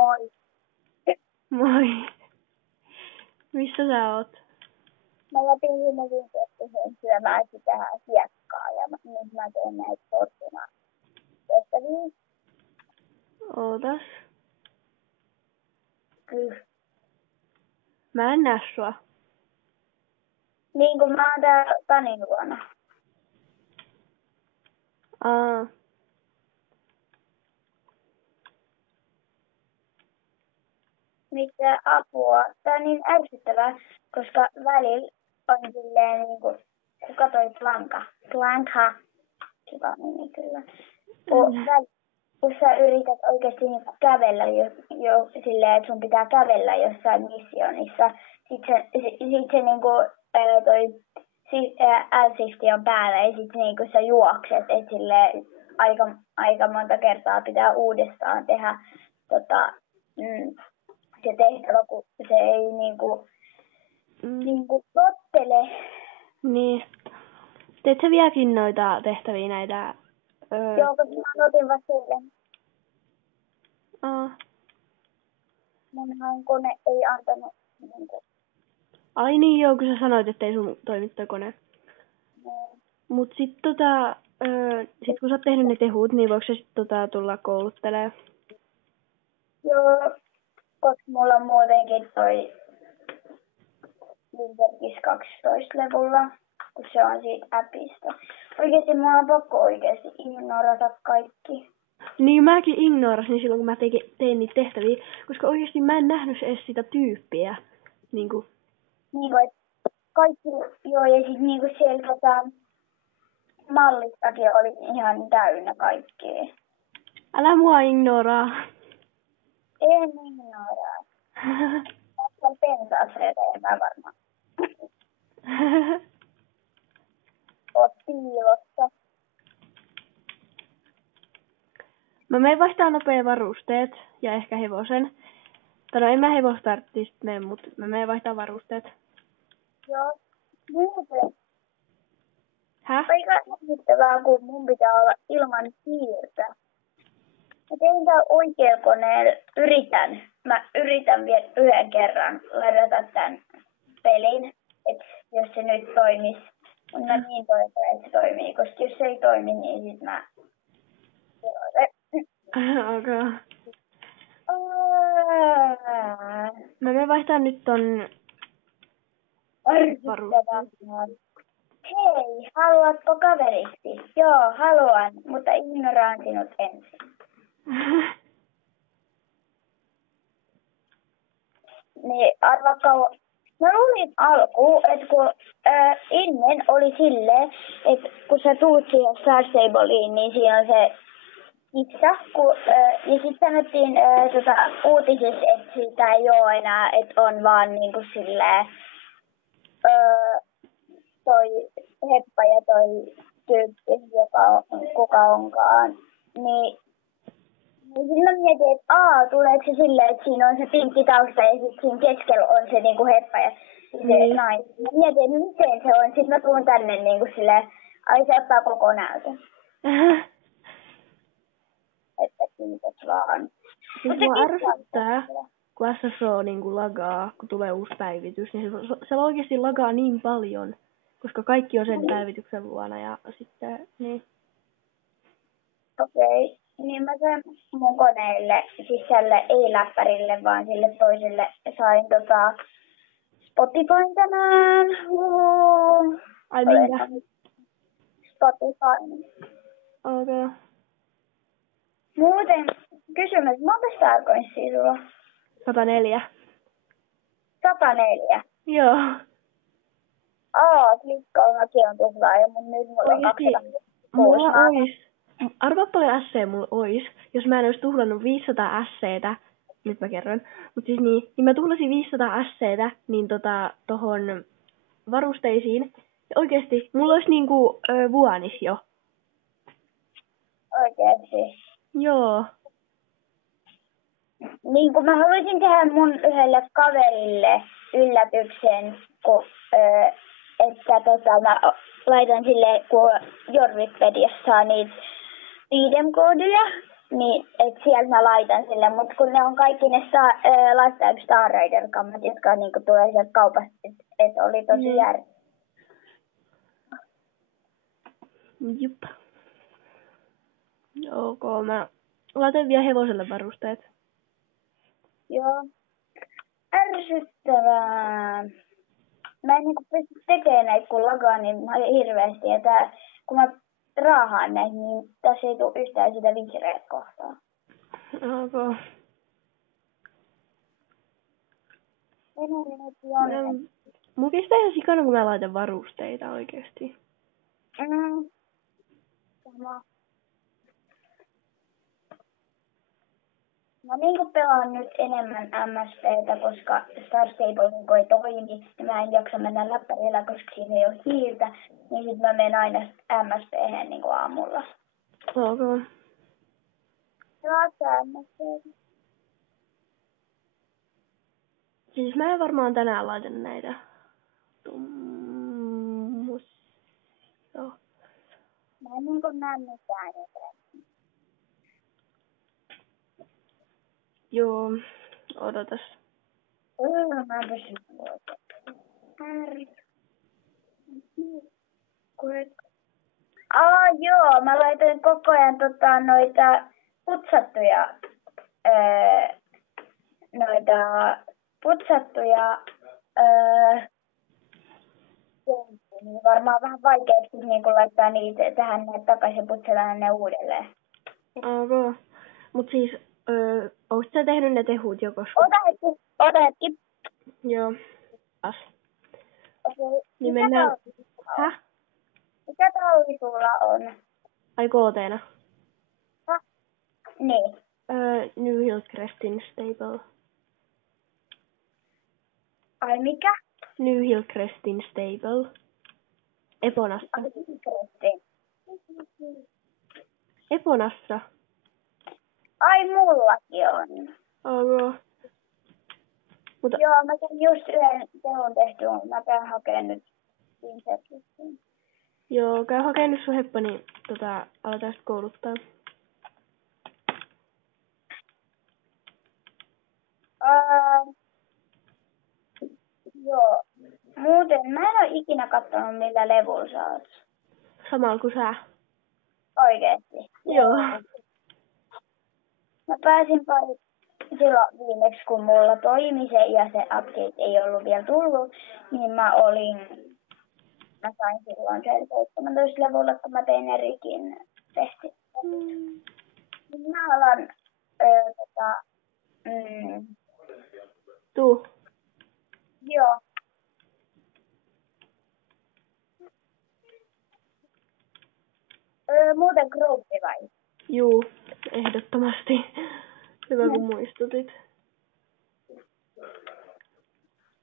Moi. Moi. Missä sä oot? Mä läpin viime viikolla syömään sitä hiekkaa ja nyt mä teen näitä sortuna tehtäviä. Ootas. Kyllä. Mä en näe sua. Niin kuin mä oon täällä Tanin luona. Aa. Mitä apua? Tää on niin ärsyttävää, koska välillä on silleen niinku, kun katsoit Blanka. Kiva nimi kyllä. Kun sä yrität oikeesti niinku kävellä jo silleen, että sun pitää kävellä jossain missionissa. Sit se niinku toi L-shifti on päällä ja sit niinku sä juokset, et silleen aika monta kertaa pitää uudestaan tehdä se tehtävä, kun se ei niinku tottele. Niin. Teet sä vieläkin noita tehtäviä näitä? Joo, koska mä otin vasta eilen. Aa. Munhan kone ei antanut niinku. Ai niin joo, kun sä sanoit, ettei sun toimi toi kone. Mut sit sit kun sä oot tehnyt ne tehut, niin voiko sä sit tulla kouluttelemaan? Joo, koska mulla on muutenkin toi Winterkis 12 levulla, kun se on siitä appista. Oikeesti mulla on pakko oikeesti ignorata kaikki. Niin mäkin ignorasin silloin, kun mä tein niitä tehtäviä, koska oikeesti mä en nähnyt edes sitä tyyppiä. Niinku, että kaikki, joo, ja sit niinku siellä mallistakin oli ihan täynnä kaikkea. älä mua ignoraa. En ignoraa. Mä pensaasreita, en mä varmaan. Oot piilossa. Mä menen vaihtaa nopea varusteet ja ehkä hevosen. Tai no en mä hevostarttista mene, mut mä menen vaihtaa varusteet. Joo, muuten. Häh? Aika jännittävää, kun mun pitää olla ilman siirtä. Mä tein täällä oikealla koneella, mä yritän vielä yhden kerran ladata tän pelin, että jos se nyt toimis. Mutta mä niin toivon, että se toimii, koska jos se ei toimi, niin sit mä... Okay. Mä menen vaihtaa nyt ton varusteet. Hei, haluatko kaveriksi? Joo, haluan, mutta ignoraan sinut ensin. Niin, arvakkaa. Mä luulin alkuun, että kun ennen oli silleen, että kun sä tuut siihen Star Stableen, niin siinä on se kissa. Ja sitten sanottiin uutisissa, että sitä ei ole enää, että on vaan niinku silleen toi Heppa ja toi tyyppi, kuka onkaan. Niin sitten mä mietin, että tuleeko se silleen, että siinä on se pinkki tausta ja sitten siinä keskellä on se niinku Heppa ja se nainen. Mä mietin, että miten se on. Sitten mä tuun tänne niinku silleen, ai se ottaa koko näytön. Että kiitos vaan. Siis mua ärsyttää, kun SSO niinku lagaa, kun tulee uusi päivitys, niin se oikeesti lagaa niin paljon, koska kaikki on sen päivityksen luona ja sitten, niin. Okei, niin mä sain mun koneelle, siis tälle ei läppärille, vaan sille toiselle sain Spotifyn tänään. Ai minkä? Spotify. Okei. Muuten kysymys, monta Starcoinsia sulla? 104. 104? Joo. Klikkaa, mäkin on tuhlaa ja nyt mulla on 206. Mulla ois. Arvaa paljon SC mulla ois, jos mä en ois tuhlannut 500 SCtä. Nyt mä kerron. Mut siis niin mä tuhlasin 500 SCtä, niin tohon varusteisiin. Ja oikeesti, mulla ois niinku vuonis jo. Oikeesti? Joo. Niin kun mä haluaisin tehdä mun yhdelle kaverille yllätyksen, kun, että mä laitan silleen, kun Jorvipediassa saa niitä 5 koodia, Niin, että siellä mä laitan sille, mutta kun ne on kaikki ne Lifetime Star Rider-kammat, jotka niinku tulee sieltä kaupasta, että oli tosi järkeä. Jup. Ok, mä laitan vielä hevoselle varusteet. Joo. Ärsyttävää. Mä en niinku pysty tekemään näitä, kun lagaa niin hirveästi. Ja kun mä raahaan näitä, niin tässä ei tule yhtään sitä vihreät kohtaa. Ok. Mun kestää ihan sikana, kun mä laitan varusteita oikeesti. Sama. Mä niinku pelaan nyt enemmän MSPtä, koska Star Stable niinku ei toimi, niin mä en jaksa mennä läppärillä, koska siinä ei ole hiiltä. Niin sit mä menen aina MSP:hen niinku aamulla. Ok. Pelaatko MSPtä? Siis mä en varmaan tänään laita näitä tummusia. Mä en niinku näe mitään jotain. Joo, odotas. Mä pysyn joo, mä laitoin koko ajan noita putsattuja, niin varmaan vähän vaikeaksi niin kun laittaa niitä tähän takaisin putsellaan ne uudelleen. Ok. Mut siis, ootko sä tehnyt ne tehut jo koskaan? Ota hetki. Joo. As. Okei. Niin mennään. Häh? Mikä talvi sulla on? Ai KT:nä? Niin. New Hillcrestin Stable. Ai mikä? New Hillcrestin Stable. Eponassa. Eponassa. Ai mullakin on. Ok. Mutta... Joo, mä sain just yhden tehon tehtyä. Mä käyn hakemaan nyt Insertistiin. Joo, käy hakemaan nyt sun heppa, niin aletaan sit kouluttaa. Joo. Muuten mä en ole ikinä katsonut millä levulla sä oot. Samalla kuin sä. Oikeesti? Joo. Mä pääsin silloin viimeksi, kun mulla toimi se ja se update ei ollut vielä tullut, niin mä sain silloin sen 17 levulla, kun mä tein Erikin testin. Mä alan Tuu. Joo. Muuten groupi vai? Juu, ehdottomasti. Hyvä kun muistutit.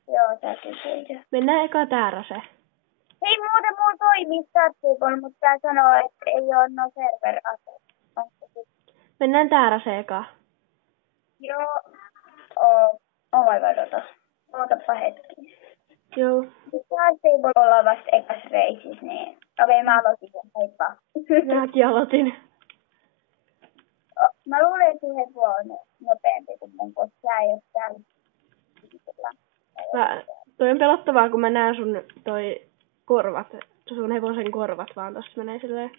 Joo, tää kysyit jo. Mennään eka Tääräse. Hei, muuten mulla toimii Startable, mutta tää sanoo, että ei oo no server-ase. Mennään Tääräse eka. Joo. Oh my god, ootapa hetki. Joo. Startable ollaan vasta ekas reisissä, niin... Okei, mä aloitin sen, heippa. Mäkin aloitin. Mä luulen, että sun hepo on nopeampi kuin mun, koska sä ei oo täällä. Toi on pelottavaa, kun mä näen sun sun hevosen korvat vaan tossa menee silleen.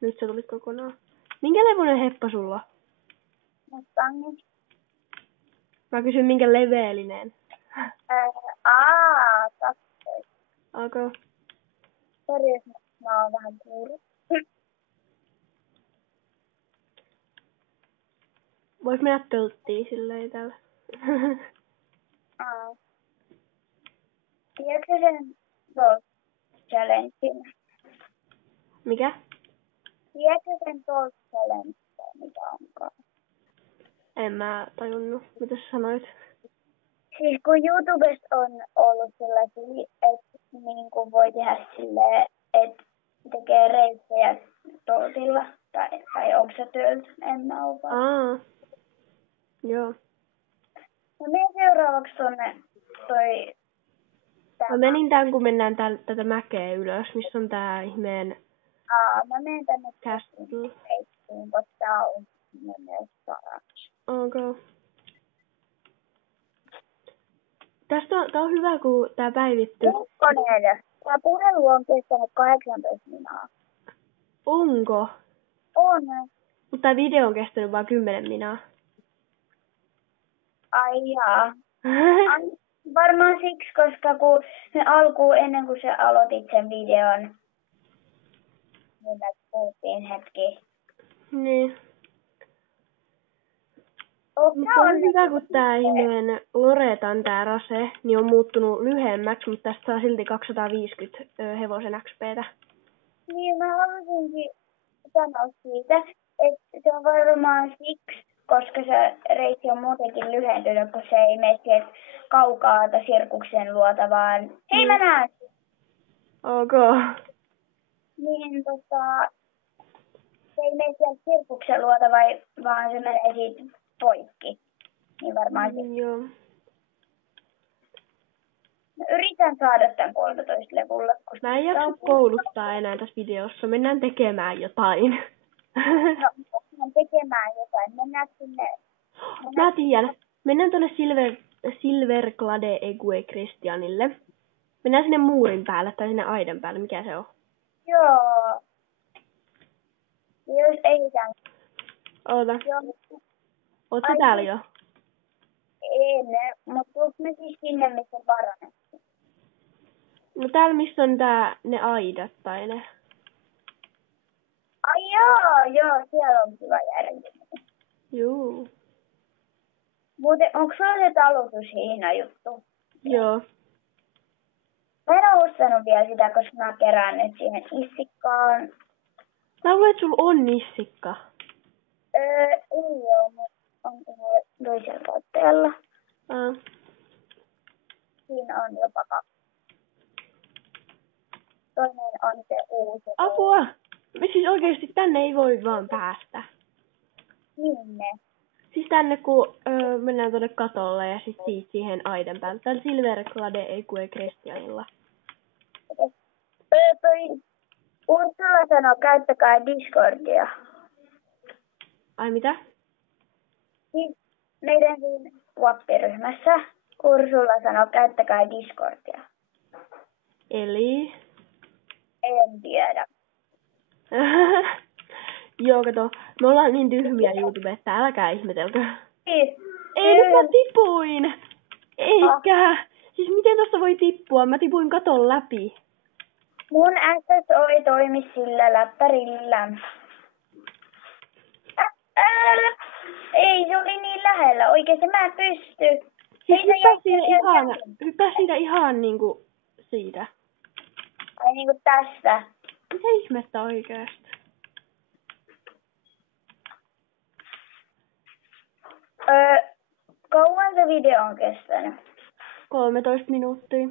Nyt sä tulit kokonaan. Minkä levuinen heppa sulla? Mustangi. Mä kysyn minkä leveellinen. 12. Okay. Sori, jos mä oon vähän kuullut. Vois mennä tölttiin silleen täällä. Tiedätkö sen Toast Challengein? Mikä? Tiedätkö sen Toast Challenge, mikä onkaan? En mä tajunnut. Mitä sä sanoit? Siis kun YouTubessa on ollut sellaisia, että niin kuin voi tehdä silleen, että tekee reissejä toltilla, tai onko se tölt, en mä oo vaan. Joo. No menen seuraavaksi tonne Mä menin tän, kun mennään tätä mäkeä ylös, missä on tää ihmeen... Mä menen tänne Castle. reissuun, koska tää on menee paremmin. Okay. Tää on hyvä, kun tää päivittyy. Ukkonen, tämä puhelu on kestänyt 18 minuuttia. Onko? On. Mutta tää video on kestänyt vain 10 minuuttia. Ai jaa. Varmaan siksi, koska kun me alkuun, ennen kuin sä aloitit sen videon, niin me puhuttiin hetki. Niin. Mutta on hyvä, kun tää ihmeen Loretan tää rase, niin on muuttunut lyhyemmäksi, mutta tästä saa silti 250 hevosen XP:tä. Niin, mä haluaisinkin sanoa siitä, että se on varmaan siksi, koska se reissi on muutenkin lyhentynyt, kun se ei mene sieltä kaukaata sirkuksen luota, vaan hei mä näen. Ok. Niin se ei mene sieltä sirkuksen luota, vaan se menee siitä poikki. Niin varmaan Joo. No, yritän saada tämän 13 levulle. Mä en jaksa kouluttaa enää tässä videossa. Mennään tekemään jotain. No, mennään tekemään jotain. Mennään sinne. Mä tiedän. Mennään tuonne Silverglade Egue Christianille. Mennään sinne muurin päälle tai sinne aidan päälle. Mikä se on? Joo. Jos ei tämän. Oota. Joo. Ootko täällä jo? En, mutta tuliko me siis sinne, missä on parannettu? No täällä missä on ne aidat tai ne. Ai joo, siellä on kiva järjestelmä. Juu. Muuten, onko sulla se talutushiina juttu? Joo. Mä en ole ostanut vielä sitä, koska mä kerään nyt siihen issikkaan. Mä luulen, että sulla on nissikka. Ei oo, mutta on ihan toisella tuotteella. Siinä on jopa 2. Toinen on se uusi. Apua! Siis oikeesti tänne ei voi vaan päästä. Minne? Siis tänne kun mennään tuonne katolle ja sit siitä siihen aidan päälle. Täällä Silverglade Egue Christianilla. Toi Ursula sanoo, käyttäkää Discordia. Ai mitä? Siis meidän siinä WhatsApp-ryhmässä Ursula sanoo, käyttäkää Discordia. Eli? En tiedä. Joo, kato. Me ollaan niin tyhmiä YouTubessa, älkää ihmetelkö. Siis, Ei, nyt mä tipuin! Eikä! Siis miten tosta voi tippua? Mä tipuin katon läpi. Mun SSO ei toimi sillä läppärillä. Ei, se oli niin lähellä. Oikeesti mä en pysty. Siis hyppää siitä ihan niinku siitä. Ai niinku tästä. Mitä ihmettä oikeesti? Kauan se video on kestänyt? 13 minuuttia.